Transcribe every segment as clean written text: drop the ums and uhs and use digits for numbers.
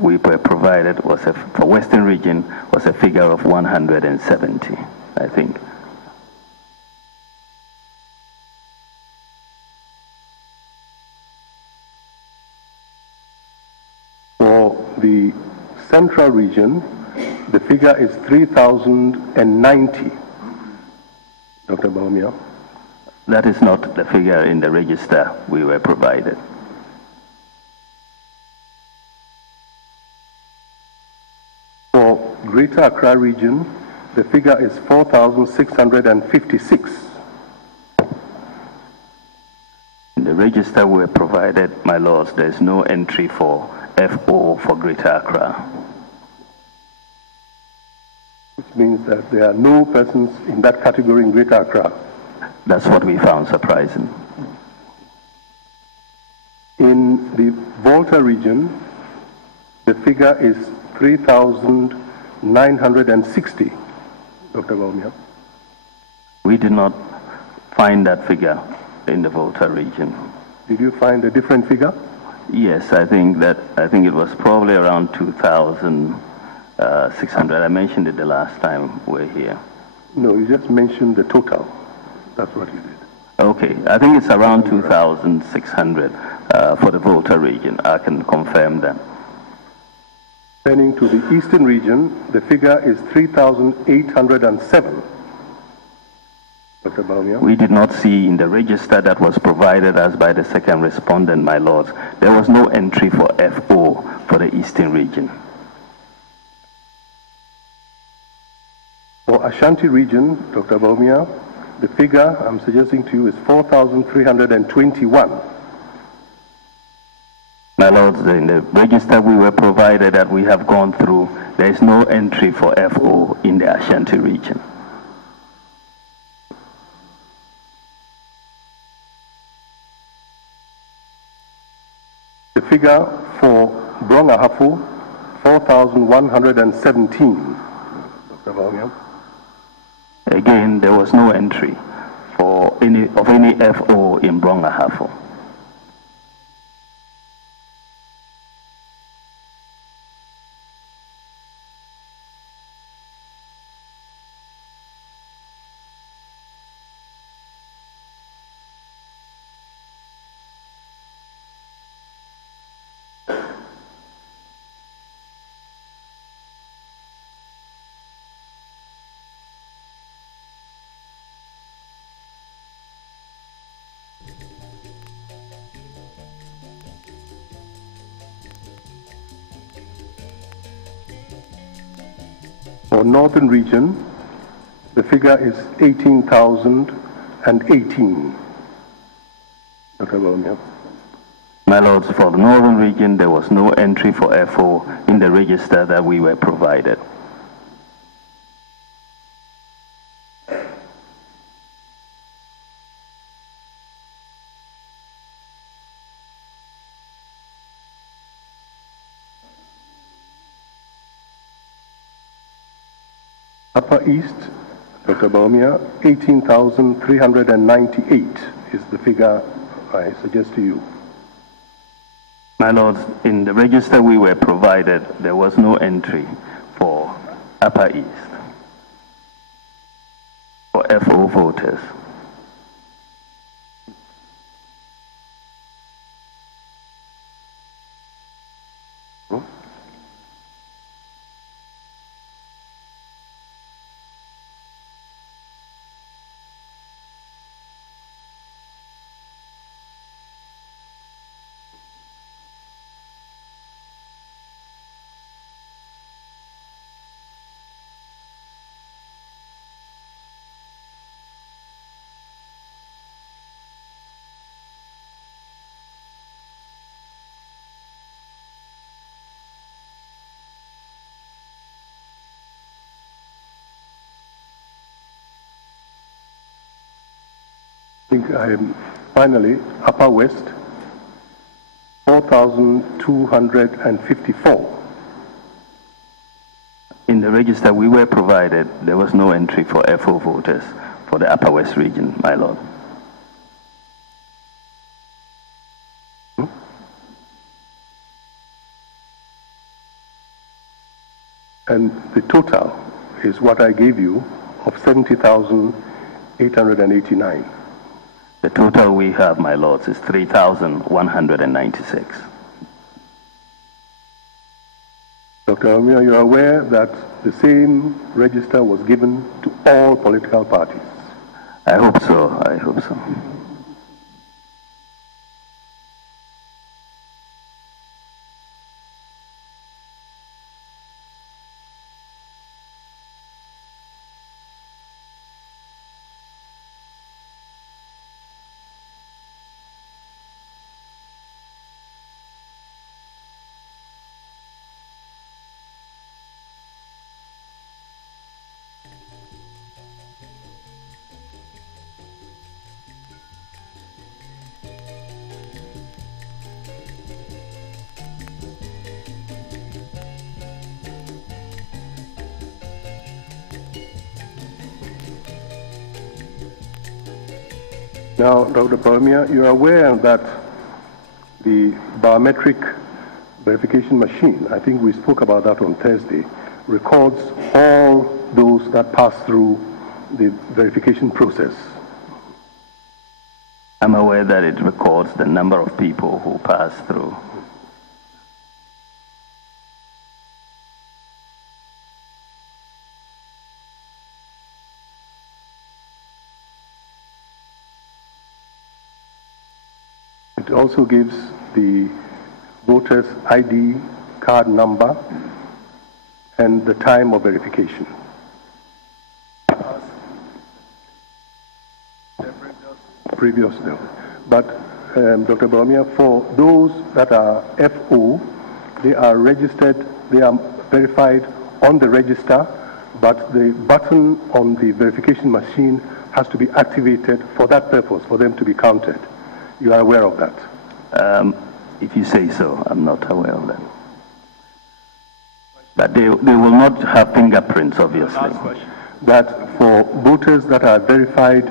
we were provided was for Western region was a figure of 170, I think. For the Central region, the figure is 3,090. Dr. Bawumia. That is not the figure in the register we were provided. For Greater Accra region, the figure is 4,656. In the register we were provided, my lords, there is no entry for FO for Greater Accra. Which means that there are no persons in that category in Greater Accra. That's what we found surprising. In the Volta region, the figure is 3,960. Dr. Bawumia. We did not find that figure in the Volta region. Did you find a different figure? Yes, I think it was probably around 2,600. I mentioned it the last time we were here. No, you just mentioned the total. That's what you did. Okay, I think it's around 2,600 for the Volta region. I can confirm that. Turning to the Eastern region, the figure is 3,807. Dr. Bawumia. We did not see in the register that was provided us by the second respondent, my lords. There was no entry for FO for the Eastern region. For Ashanti region, Dr. Bawumia, the figure I'm suggesting to you is 4,321. My lords, in the register we were provided that we have gone through, there is no entry for FO in the Ashanti region. The figure for Brong-Ahafo, 4,117. Dr. Bawumia. Again, there was no entry for any FO in Brong-Ahafo. For Northern region, the figure is 18,018. Dr. Bawumia. My lords, for the Northern region, there was no entry for FO in the register that we were provided. Upper East, Dr. Bawumia, 18,398 is the figure I suggest to you. My lords, in the register we were provided, there was no entry for Upper East, for FO voters. Finally, Upper West, 4,254. In the register we were provided, there was no entry for FO voters for the Upper West region, my lord. And the total is what I gave you of 70,889. The total we have, my lords, is 3,196. Dr. Bawumia, you are aware that the same register was given to all political parties? I hope so. I hope so. Now, Dr. Bawumia, you are aware that the biometric verification machine, I think we spoke about that on Thursday, records all those that pass through the verification process. I'm aware that it records the number of people who pass through. It also gives the voter's ID card number and the time of verification. Previous no. But Dr. Bawumia, for those that are FO, they are registered, they are verified on the register, but the button on the verification machine has to be activated for that purpose, for them to be counted. You are aware of that? If you say so, I'm not aware of that. But they will not have fingerprints, obviously. That for voters that are verified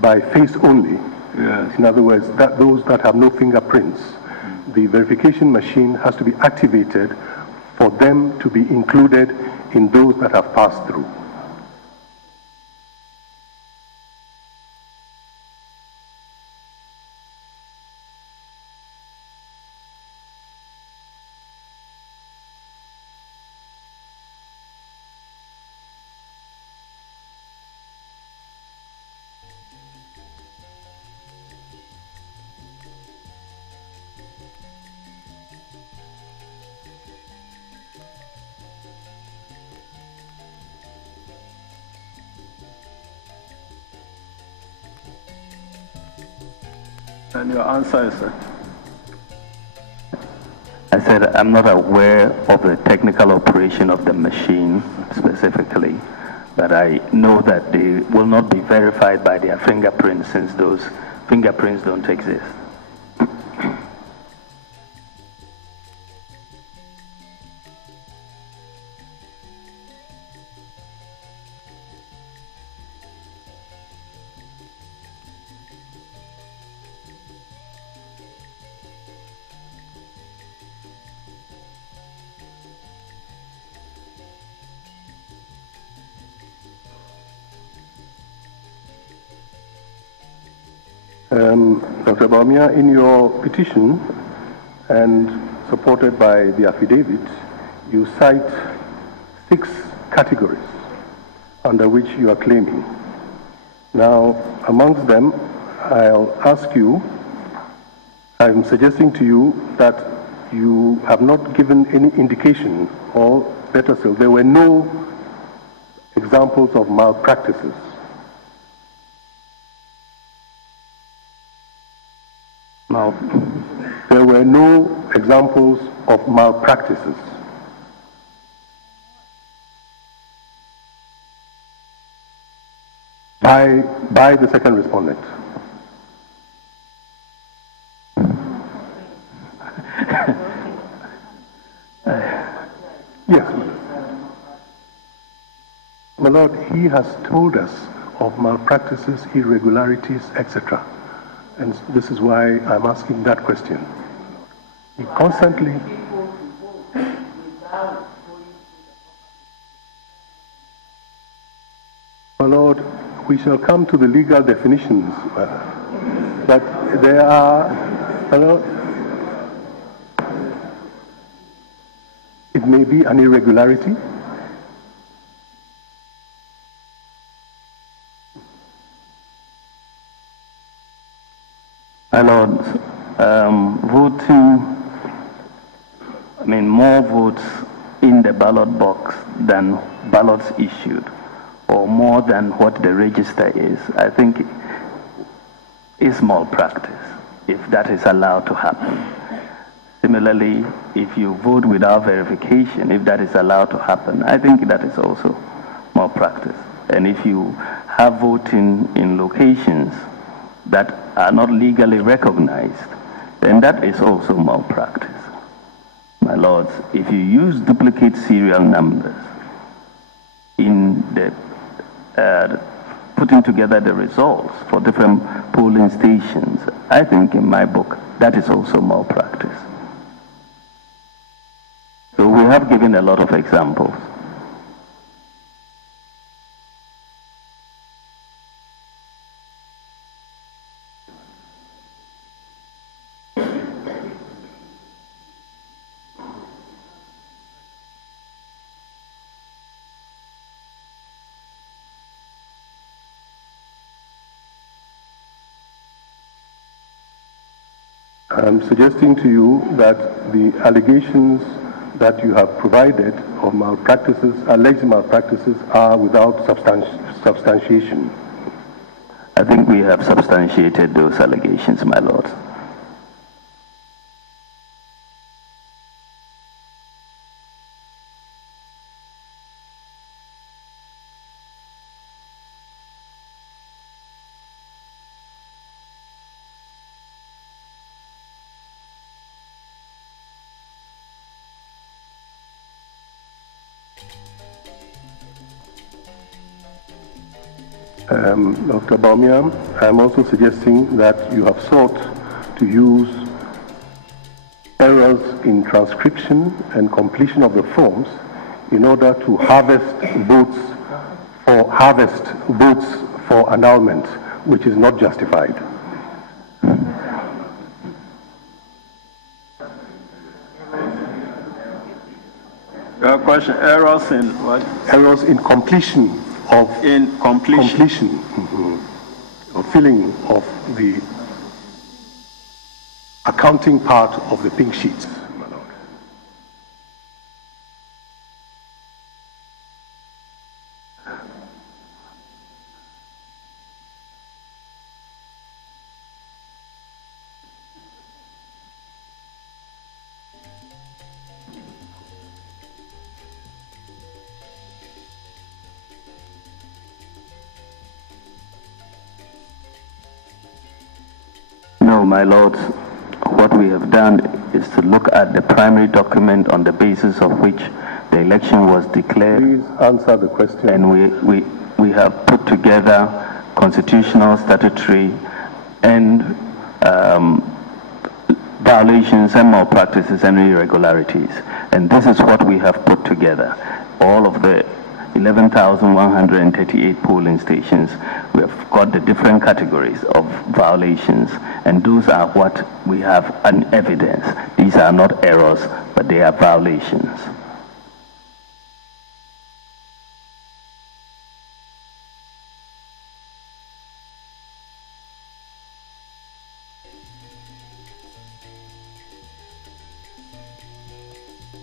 by face only, yes. In other words, that those that have no fingerprints, the verification machine has to be activated for them to be included in those that have passed through. And your answer is, I said I'm not aware of the technical operation of the machine specifically, but I know that they will not be verified by their fingerprints since those fingerprints don't exist. Dr. Bawumia, in your petition and supported by the affidavit, you cite 6 categories under which you are claiming. Now, amongst them, I'll ask you, I'm suggesting to you that you have not given any indication, or better still, there were no examples of malpractices. Now, there were no examples of malpractices. By the second respondent. Yes, my Lord, he has told us of malpractices, irregularities, etc. And this is why I'm asking that question. He constantly... Lord, we shall come to the legal definitions, but there are, it may be an irregularity. My Lord, voting, more votes in the ballot box than ballots issued, or more than what the register is, I think is malpractice, if that is allowed to happen. Similarly, if you vote without verification, if that is allowed to happen, I think that is also malpractice. And if you have voting in locations that are not legally recognized, then that is also malpractice. My lords, if you use duplicate serial numbers in the putting together the results for different polling stations, I think in my book, that is also malpractice. So we have given a lot of examples. I'm suggesting to you that the allegations that you have provided of malpractices, alleged malpractices, are without substantiation. I think we have substantiated those allegations, my lords. Dr. Bawumia, I'm also suggesting that you have sought to use errors in transcription and completion of the forms in order to harvest votes for annulment, which is not justified. Question, errors in what? Errors in completion of completion or filling of the accounting part of the pink sheets, my lord. No, my lords, what we have done is to look at the primary document on the basis of which the election was declared. Please answer the question. And we have put together constitutional, statutory, and violations and malpractices and irregularities. And this is what we have put together. All of the 11,138 polling stations, we have got the different categories of violations, and those are what we have an evidence. These are not errors, but they are violations.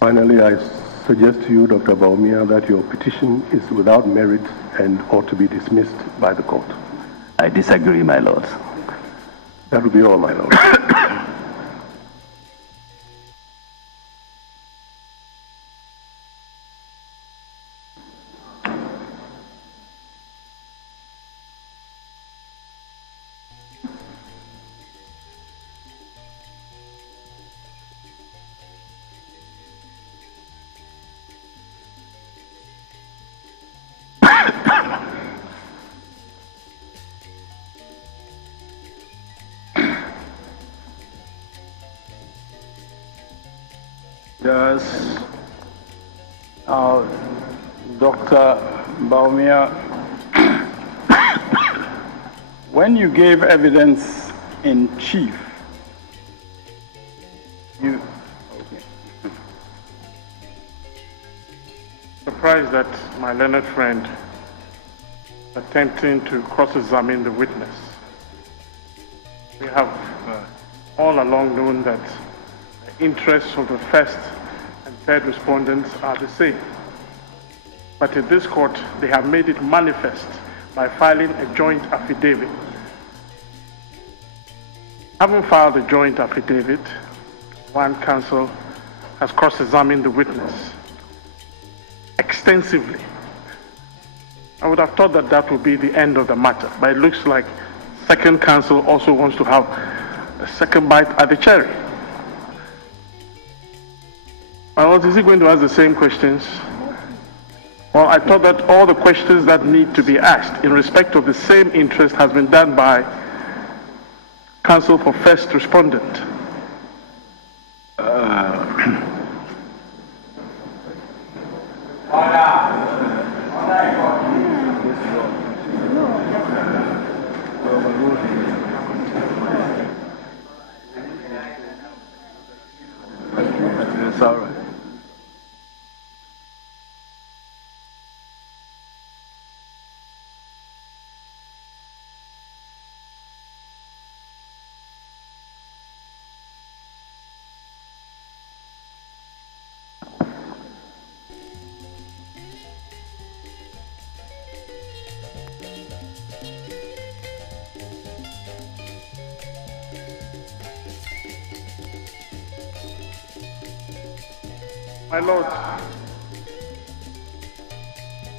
Finally, I suggest to you, Dr. Bawumia, that your petition is without merit and ought to be dismissed by the court. I disagree, my lords. That will be all, my lord. Yes. Dr. Bawumia When you gave evidence in chief, you... Okay. Surprised that my learned friend attempting to cross-examine the witness. We have all along known that the interests of the first and third respondents are the same. But in this court, they have made it manifest by filing a joint affidavit. Having filed a joint affidavit, one counsel has cross-examined the witness extensively. I would have thought that that would be the end of the matter, but it looks like second counsel also wants to have a second bite at the cherry. Is he going to ask the same questions? Well, I thought that all the questions that need to be asked in respect of the same interest has been done by counsel for first respondent. It's all right.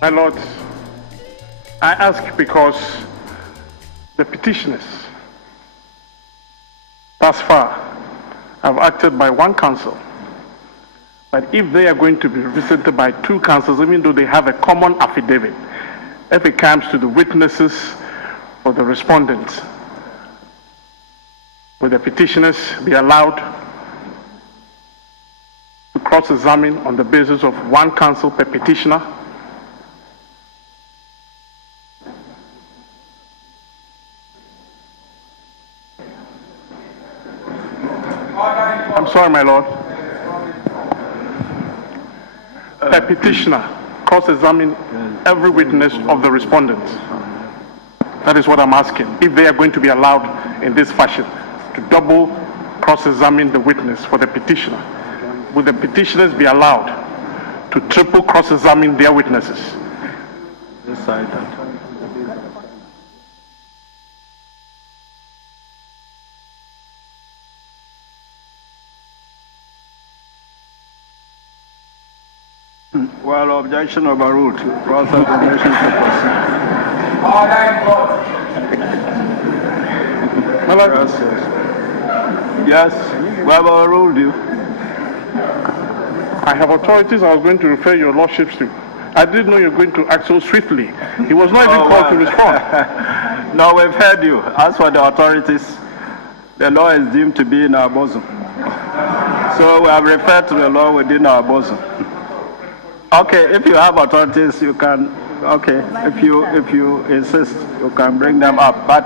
My Lord, I ask because the petitioners thus far have acted by one counsel. But if they are going to be visited by two counsels, even though they have a common affidavit, if it comes to the witnesses or the respondents, will the petitioners be allowed to cross-examine on the basis of one counsel per petitioner? I'm sorry, my Lord. A petitioner cross-examine every witness of the respondents. That is what I'm asking. If they are going to be allowed in this fashion to double cross-examine the witness for the petitioner, will the petitioners be allowed to triple cross-examine their witnesses? Well, objection overruled. Cross-examination to proceed. Yes, we have overruled you. I have authorities I was going to refer your lordships to. I didn't know you were going to act so swiftly. He was not even called to respond. No, we've heard you. As for the authorities, the law is deemed to be in our bosom. So we have referred to the law within our bosom. Okay, if you have authorities, you can, okay, if you insist, you can bring them up. But,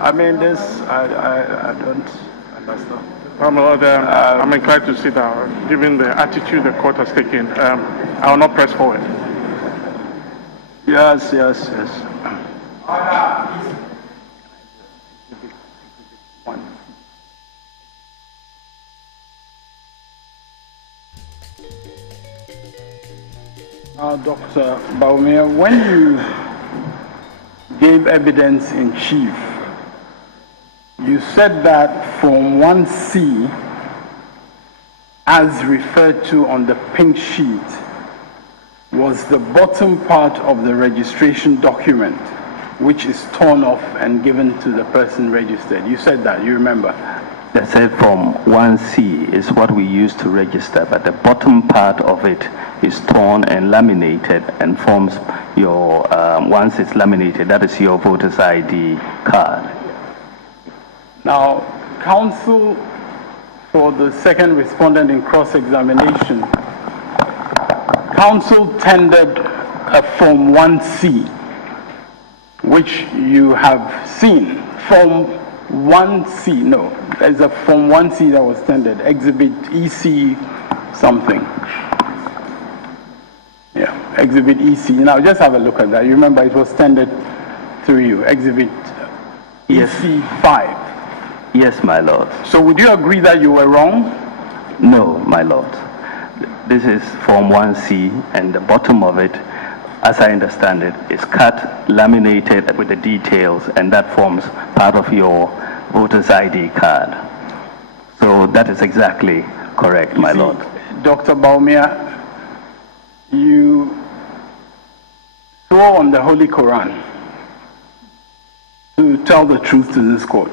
I mean, this, I don't understand. Well, my Lord, I'm inclined to sit down. Given the attitude the court has taken, I will not press forward. Yes. Dr. Bawumia, when you gave evidence in chief, you said that Form 1C, as referred to on the pink sheet, was the bottom part of the registration document, which is torn off and given to the person registered. You said that, you remember? They said Form 1C is what we use to register, but the bottom part of it is torn and laminated and forms your, once it's laminated, that is your voter's ID card. Now, counsel for the second respondent in cross-examination, counsel tendered a Form 1C, which you have seen. Form 1C, no, there's a Form 1C that was tendered, Exhibit EC something. Yeah, Exhibit EC. Now just have a look at that. You remember it was tendered through you, Exhibit EC5. Yes, my lord. So would you agree that you were wrong? No, my lord. This is Form 1C, and the bottom of it, as I understand it, is cut, laminated with the details, and that forms part of your voter's ID card. So that is exactly correct, my lord. Dr. Bawumia, you swore on the Holy Quran to tell the truth to this court.